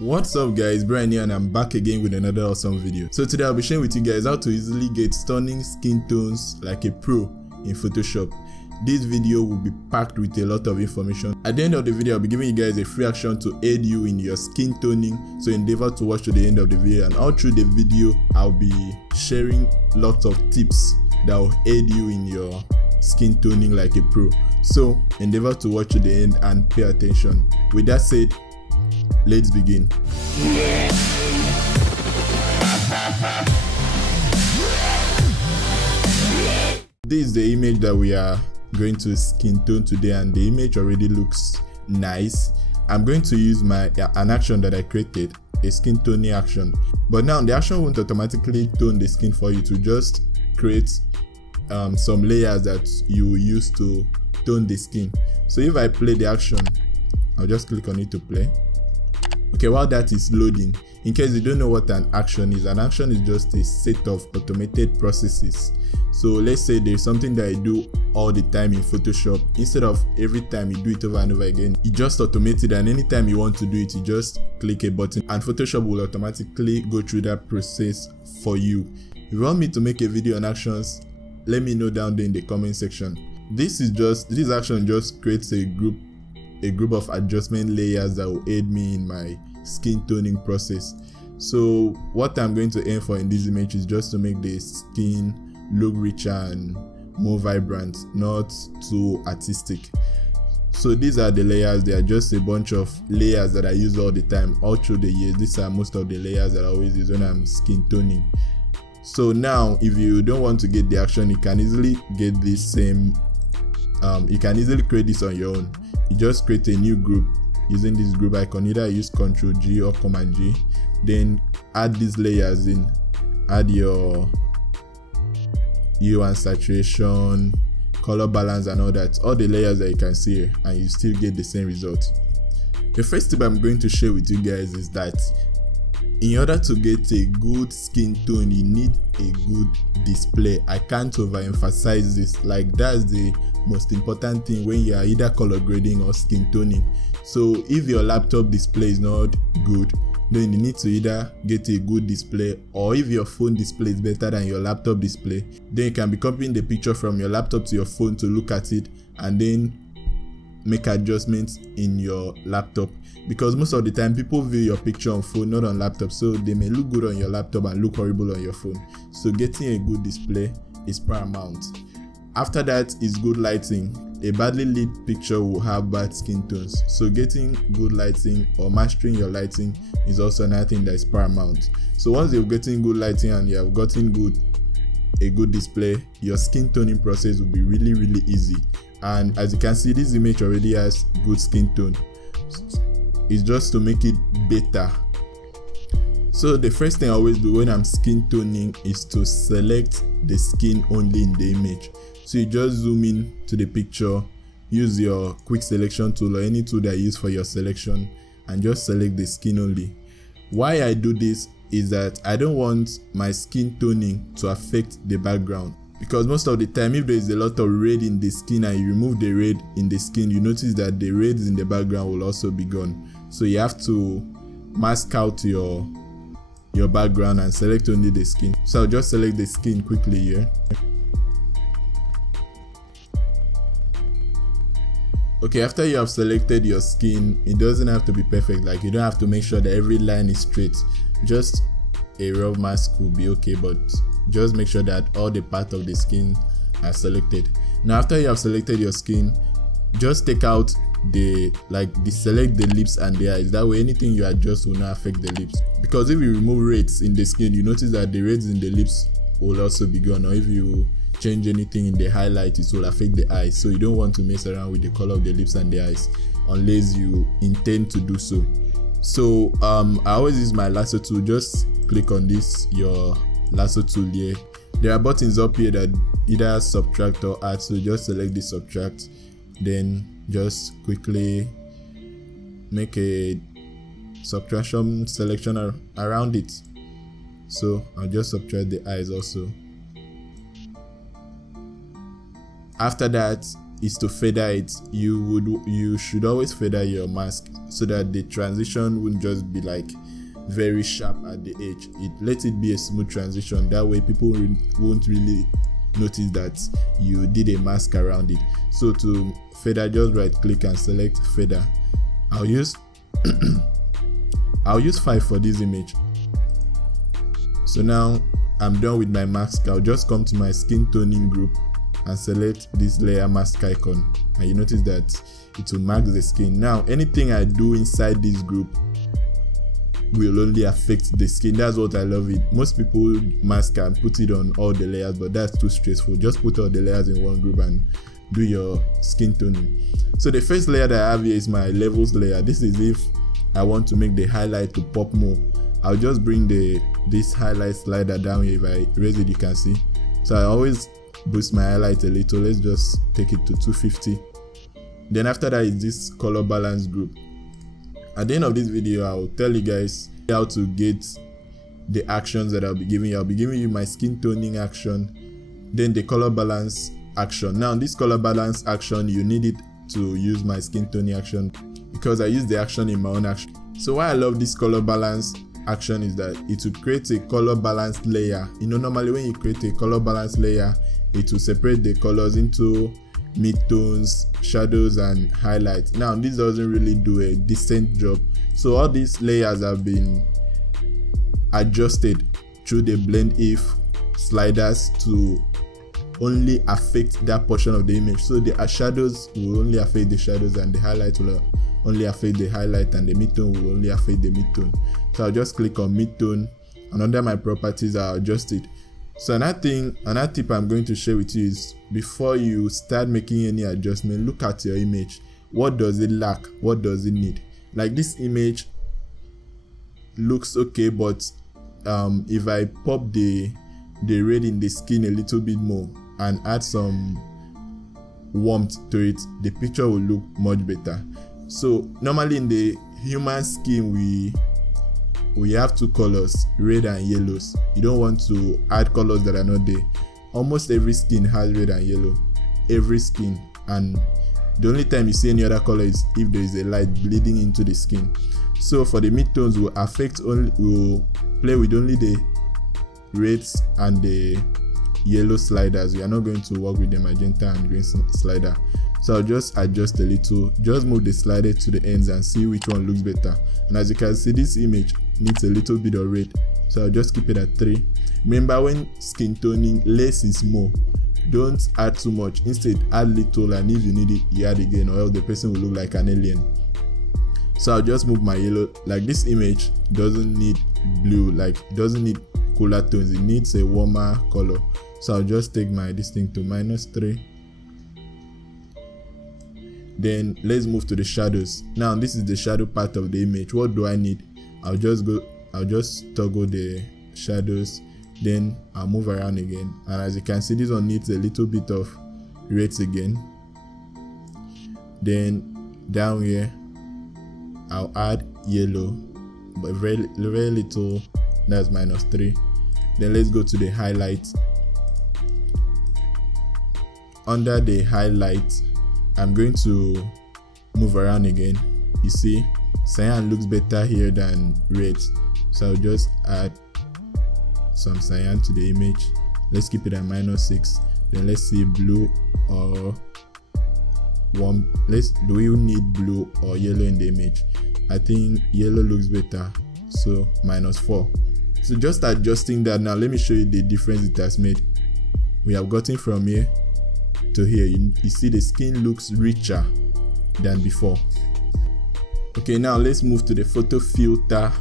What's up guys, Brian here and I'm back again with another awesome video. So today I'll be sharing with you guys how to easily get stunning skin tones like a pro in Photoshop. This video will be packed with a lot of information. At the end of the video, I'll be giving you guys a free action to aid you in your skin toning, so endeavor to watch to the end of the video, and all through the video I'll be sharing lots of tips that will aid you in your skin toning like a pro. So endeavor to watch to the end and pay attention. With that said, let's begin. This is the image that we are going to skin tone today, and the image already looks nice. I'm going to use an action that I created, a skin toning action. But now the action won't automatically tone the skin for you. To just create some layers that you use to tone the skin. So if I play the action, I'll just click on it to play. Okay, while that is loading, in case you don't know what an action is just a set of automated processes. So let's say there's something that I do all the time in Photoshop. Instead of every time you do it over and over again, you just automate it, and anytime you want to do it, you just click a button and Photoshop will automatically go through that process for you. If you want me to make a video on actions, let me know down there in the comment section. This action just creates a group of adjustment layers that will aid me in my skin toning process. So what I'm going to aim for in this image is just to make the skin look richer and more vibrant, not too artistic. So these are the layers. They are just a bunch of layers that I use all the time, all through the years. These are most of the layers that I always use when I'm skin toning. So now if you don't want to get the action, you can easily get this same you can easily create this on your own. You just create a new group using this group icon. Either use Ctrl G or Command G, then add these layers in. Add your hue and saturation, color balance and all that, all the layers that you can see here, and you still get the same result. The first tip I'm going to share with you guys is that in order to get a good skin tone, you need a good display. I can't overemphasize this. Like, that's the most important thing when you are either color grading or skin toning. So if your laptop display is not good, then you need to either get a good display, or if your phone display is better than your laptop display, then you can be copying the picture from your laptop to your phone to look at it and then make adjustments in your laptop. Because most of the time people view your picture on phone, not on laptop, so they may look good on your laptop and look horrible on your phone. So getting a good display is paramount. After that is good lighting. A badly lit picture will have bad skin tones, so getting good lighting or mastering your lighting is also another thing that is paramount. So once you're getting good lighting and you have gotten a good display, your skin toning process will be really easy. And as you can see, this image already has good skin tone. It's just to make it better. So the first thing I always do when I'm skin toning is to select the skin only in the image. So you just zoom in to the picture, use your quick selection tool or any tool that you use for your selection, and just select the skin only. Why I do this is that I don't want my skin toning to affect the background. Because most of the time, if there is a lot of red in the skin and you remove the red in the skin, you notice that the reds in the background will also be gone. So you have to mask out your background and select only the skin. So I'll just select the skin quickly here. Okay, after you have selected your skin, it doesn't have to be perfect. Like, you don't have to make sure that every line is straight. Just a rough mask will be okay, but just make sure that all the parts of the skin are selected. Now after you have selected your skin, just take out deselect the lips and the eyes. That way anything you adjust will not affect the lips. Because if you remove reds in the skin, you notice that the reds in the lips will also be gone. Or if you change anything in the highlight, it will affect the eyes. So you don't want to mess around with the color of the lips and the eyes unless you intend to do so. So I always use my lasso tool. Just click on your lasso tool here. There are buttons up here that either subtract or add, so just select the subtract, then just quickly make a subtraction selection around it. So I'll just subtract the eyes also. After that is to feather it. You should always feather your mask. so that the transition wouldn't just be like very sharp at the edge. Let it be a smooth transition. That way people won't really notice that you did a mask around it. So to feather, just right click and select feather. I'll use 5 for this image. So now I'm done with my mask. I'll just come to my skin toning group and select this layer mask icon, and you notice that it will mask the skin. Now anything I do inside this group will only affect the skin. That's what I love it. Most people mask and put it on all the layers, but that's too stressful. Just put all the layers in one group and do your skin toning. So the first layer that I have here is my levels layer. This is if I want to make the highlight to pop more. I'll just bring this highlight slider down here. If I raise it, you can see. So I always boost my highlight a little. Let's just take it to 250. Then after that is this color balance group. At the end of this video, I'll tell you guys how to get the actions that I'll be giving you. I'll be giving you my skin toning action, then the color balance action. Now this color balance action, you need it to use my skin toning action because I use the action in my own action. So why I love this color balance action is that it will create a color balanced layer. You know, normally when you create a color balanced layer, it will separate the colors into midtones, shadows and highlights. Now this doesn't really do a decent job. So all these layers have been adjusted through the blend if sliders to only affect that portion of the image. So the shadows will only affect the shadows, and the highlight will only affect the highlight, and the midtone will only affect the midtone. So I'll just click on midtone, and under my properties I'll adjust it. So another tip I'm going to share with you is, before you start making any adjustment, look at your image. What does it lack? What does it need? Like this image looks okay, but if I pop the red in the skin a little bit more and add some warmth to it, the picture will look much better. So normally in the human skin we have two colors, red and yellows. You don't want to add colors that are not there. Almost every skin has red and yellow, every skin, and the only time you see any other color is if there is a light bleeding into the skin. So for the midtones, will play with only the reds and the yellow sliders. We are not going to work with the magenta and green slider. So I'll just adjust a little, just move the slider to the ends and see which one looks better. And as you can see, this image needs a little bit of red, so I'll just keep it at 3. Remember, when skin toning, less is more. Don't add too much. Instead, add little, and if you need it, you add again, or else the person will look like an alien. So I'll just move my yellow. Like this image doesn't need blue, like it doesn't need cooler tones, it needs a warmer color. So I'll just take this thing to -3. Then let's move to the shadows. Now this is the shadow part of the image. What do I need? I'll just toggle the shadows, then I'll move around again, and as you can see, this one needs a little bit of reds again. Then down here I'll add yellow, but very little, that's -3. Then let's go to the highlight. Under the highlight, I'm going to move around again. You see, cyan looks better here than red, so I'll just add some cyan to the image. Let's keep it at -6. Then let's see blue or warm. Do we need blue or yellow in the image? I think yellow looks better, so -4. So just adjusting that. Now let me show you the difference it has made. We have gotten from here to here. You see the skin looks richer than before. Okay, now let's move to the photo filter.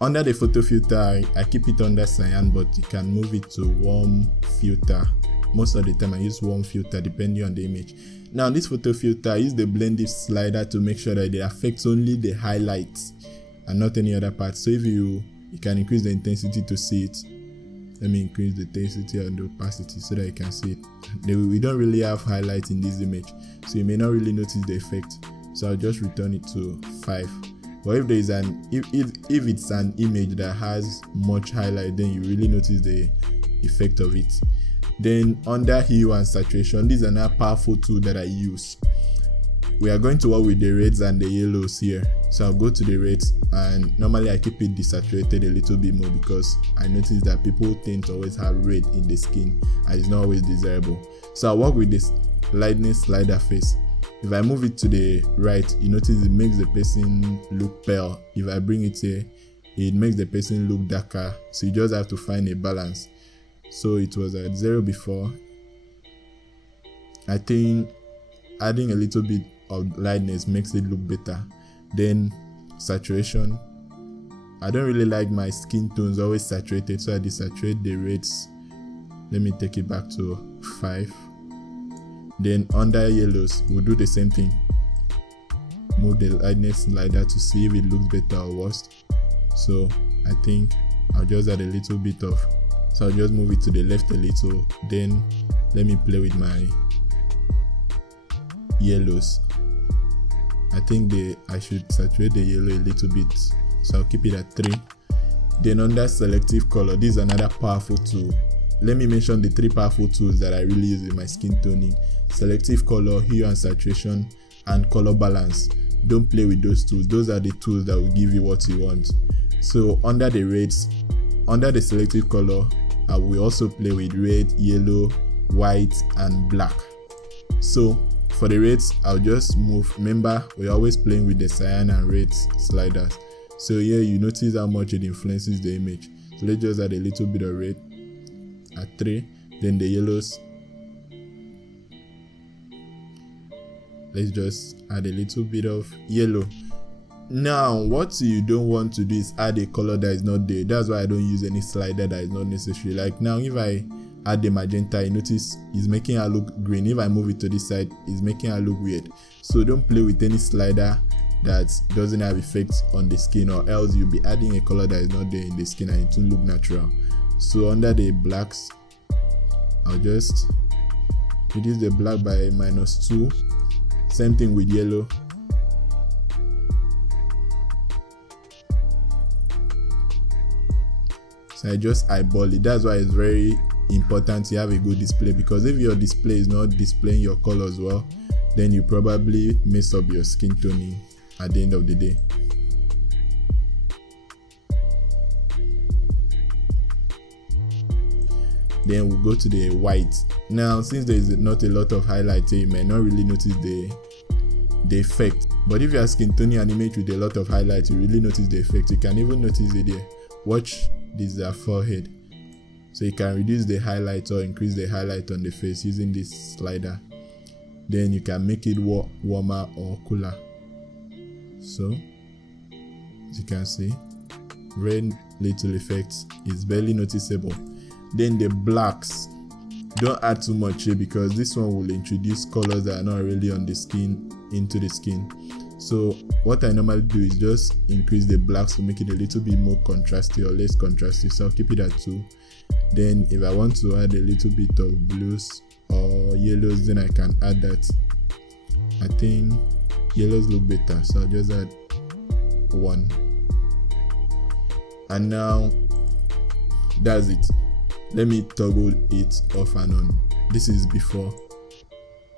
Under the photo filter, I keep it under cyan, but you can move it to warm filter. Most of the time I use warm filter depending on the image. Now this photo filter, I use the blend if slider to make sure that it affects only the highlights and not any other parts. So if you can increase the intensity to see it. Let me increase the intensity and the opacity so that you can see it. We don't really have highlight in this image, so you may not really notice the effect. So I'll just return it to 5. But if there is if it's an image that has much highlight, then you really notice the effect of it. Then under hue and saturation, this is another powerful tool that I use. we are going to work with the reds and the yellows here. So I'll go to the reds, and normally I keep it desaturated a little bit more because I notice that people tend to always have red in the skin and it's not always desirable. So I'll work with this lightness slider face. If I move it to the right, you notice it makes the person look pale. If I bring it here, it makes the person look darker. So you just have to find a balance. So it was at 0 before. I think adding a little bit of lightness makes it look better. Then saturation. I don't really like my skin tones always saturated, so I desaturate the reds. Let me take it back to 5. Then under yellows, we'll do the same thing. Move the lightness slider to see if it looks better or worse. So I think I'll just add a little bit of, so I'll just move it to the left a little. Then let me play with my yellows. I think I should saturate the yellow a little bit, so I'll keep it at 3. Then under selective color, this is another powerful tool. Let me mention the 3 powerful tools that I really use in my skin toning: selective color, hue and saturation, and color balance. Don't play with those tools. Those are the tools that will give you what you want. So under the reds, under the selective color, I will also play with red, yellow, white, and black. So for the reds, I'll just move. Remember, we're always playing with the cyan and red sliders. So here you notice how much it influences the image. So let's just add a little bit of red at 3. Then the yellows, let's just add a little bit of yellow. Now what you don't want to do is add a color that is not there. That's why I don't use any slider that is not necessary. Like now, if I add the magenta, you notice it's making her look green. If I move it to this side, it's making her look weird. So don't play with any slider that doesn't have effects on the skin, or else you'll be adding a color that is not there in the skin and it won't look natural. So under the blacks, I'll just reduce the black by -2. Same thing with yellow. So I just eyeball it. That's why it's very important to have a good display, because if your display is not displaying your colors well, then you probably mess up your skin toning at the end of the day. Then we'll go to the white. Now, since there is not a lot of highlight here, you may not really notice the effect. But if you are skin toning an image with a lot of highlights, you really notice the effect. You can even notice it here. Watch this forehead. So you can reduce the highlight or increase the highlight on the face using this slider. Then you can make it warmer or cooler. So as you can see, very little effect is barely noticeable. Then the blacks, don't add too much here, because this one will introduce colors that are not really on the skin into the skin. So what I normally do is just increase the blacks to make it a little bit more contrasty or less contrasty. So I'll keep it at 2. Then if I want to add a little bit of blues or yellows, then I can add that. I think yellows look better, so I'll just add 1. And now that's it. Let me toggle it off and on. This is before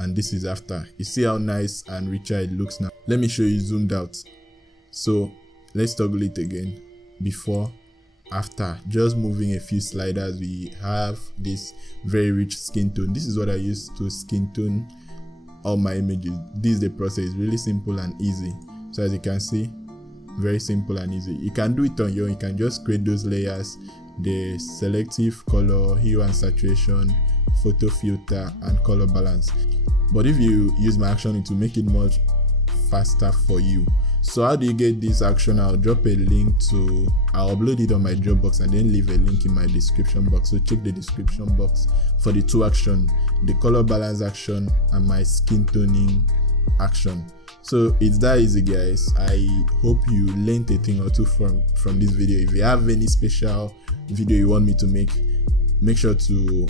and this is after. You see how nice and richer it looks now. Let me show you zoomed out. So let's toggle it again. Before, after. Just moving a few sliders, we have this very rich skin tone. This is what I use to skin tone all my images. This is the process. It's really simple and easy. So as you can see, very simple and easy. You can do it on your own. You can just create those layers, the selective color, hue and saturation, photo filter, and color balance. But if you use my action, it will make it much faster for you. So how do you get this action? I'll drop a link to, I'll upload it on my Dropbox and then leave a link in my description box. So check the description box for the 2 actions, the color balance action and my skin toning action. So it's that easy, guys. I hope you learned a thing or two from this video. If you have any special video you want me to make sure to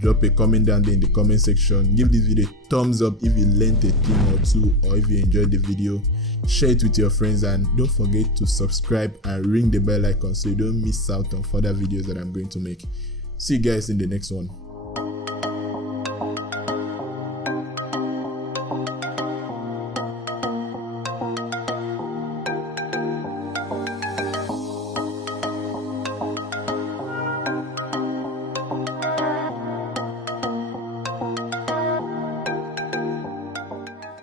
drop a comment down there in the comment section. Give this video a thumbs up if you learned a thing or two, or if you enjoyed the video. Share it with your friends, and don't forget to subscribe and ring the bell icon so you don't miss out on further videos that I'm going to make. See you guys in the next one.